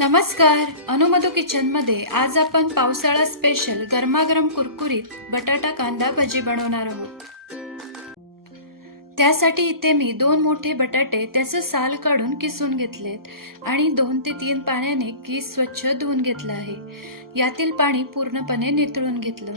नमस्कार. अनुमधू किचनमध्ये आज आपण पावसाळा स्पेशल गरमागरम कुरकुरीत बटाटा कांदा भजी बनवणार आहोत. त्यासाठी इथे मी दोन मोठे बटाटे त्याचं साल काढून किसून घेतलेत आणि दोन ते तीन पाण्याने किस स्वच्छ धुवून घेतलं आहे. यातील पाणी पूर्णपणे नितळून घेतलं.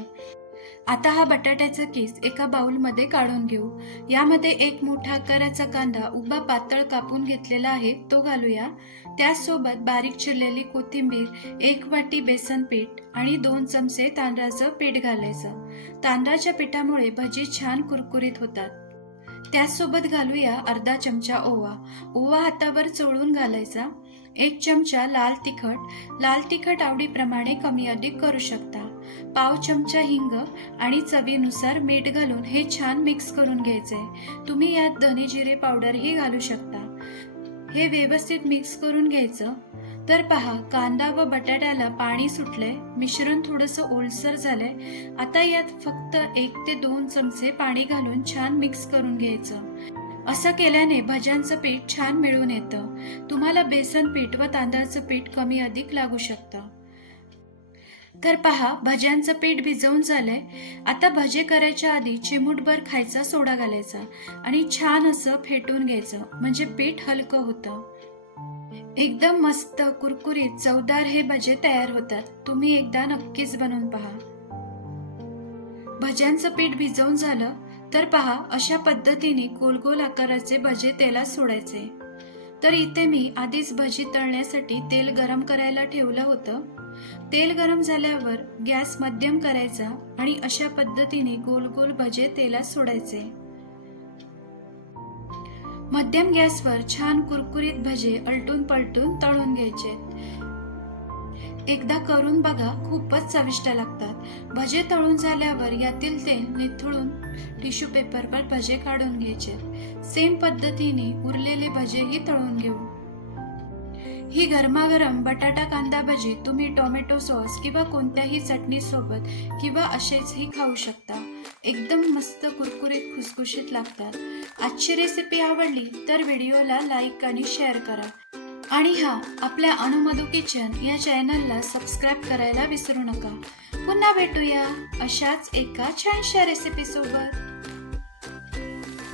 आता हा बटाट्याचा केस एका बाउलमध्ये काढून घेऊ. यामध्ये एक मोठा आकाराचा कांदा उभा पातळ कापून घेतलेला आहे तो घालूया. त्याचसोबत बारीक चिरलेली कोथिंबीर एक वाटी बेसन पीठ आणि दोन चमचे तांदळाचं पीठ घालायचं. तांदळाच्या पिठामुळे भजी छान कुरकुरीत होतात. त्याचसोबत घालूया अर्धा चमचा ओवा. ओवा हातावर चोळून घालायचा. एक चमचा लाल तिखट. लाल तिखट आवडीप्रमाणे कमी अधिक करू शकता. पाव चमचा हिंग आणि चवीनुसार मीठ घालून हे छान मिक्स करून घ्यायचे. तुम्ही यात धने जिरे पावडरही घालू शकता. हे व्यवस्थित मिक्स करून घ्यायचं. तर पहा कांदा व बटाट्याला पाणी सुटलंय मिश्रण थोडंसं ओलसर झालंय आता यात फक्त एक ते दोन चमचे पाणी घालून छान मिक्स करून घ्यायचं. असं केल्याने भज्यांचं पीठ छान मिळून येतं. तुम्हाला बेसन पीठ व तांदळाचं पीठ कमी अधिक लागू शकतं. तर पहा भज्यांचं पीठ भिजवून झालंय. आता भजे करायच्या आधी चिमूटभर खायचा सोडा घालायचा आणि छान असं फेटून घ्यायचं म्हणजे पीठ हलकं होतं. एकदम मस्त कुरकुरीत चवदार हे भजे तयार होतात. तुम्ही एकदा नक्कीच बनवून पहा. भज्यांचं पीठ भिजवून झालं तर पहा अशा पद्धतीने गोल गोल आकाराचे भजे तेलात सोडायचे. तर इथे मी आधीच भजी तळण्यासाठी तेल गरम करायला ठेवलं होतं. तेल गरम झाल्यावर गॅस मध्यम करायचा आणि अशा पद्धतीने गोल गोल भजे तेलात सोडायचे. मध्यम गॅसवर छान कुरकुरीत भजे अलटून पलटून तळून घ्यायचे. एकदा करून बघा खूपच चविष्ट लागतात. भजे तळून झाल्यावर यातील तेल निथळून टिश्यू पेपरवर भजे काढून घ्यायचे. सेम पद्धतीने उरलेले भजेही तळून घेऊ. ही गरमागरम बटाटा कांदा भजी तुम्ही टोमॅटो सॉस किंवा कोणत्याही चटणीसोबत किंवा असेचही खाऊ शकता. एकदम मस्त कुरकुरीत खुसखुशीत लागतात. आजची रेसिपी आवडली तर व्हिडिओला लाईक आणि शेअर करा. आणि हा आपल्या अनुमधू किचन या चॅनलला सबस्क्राईब करायला विसरू नका. पुन्हा भेटूया अशाच एका छानशा रेसिपीसोबत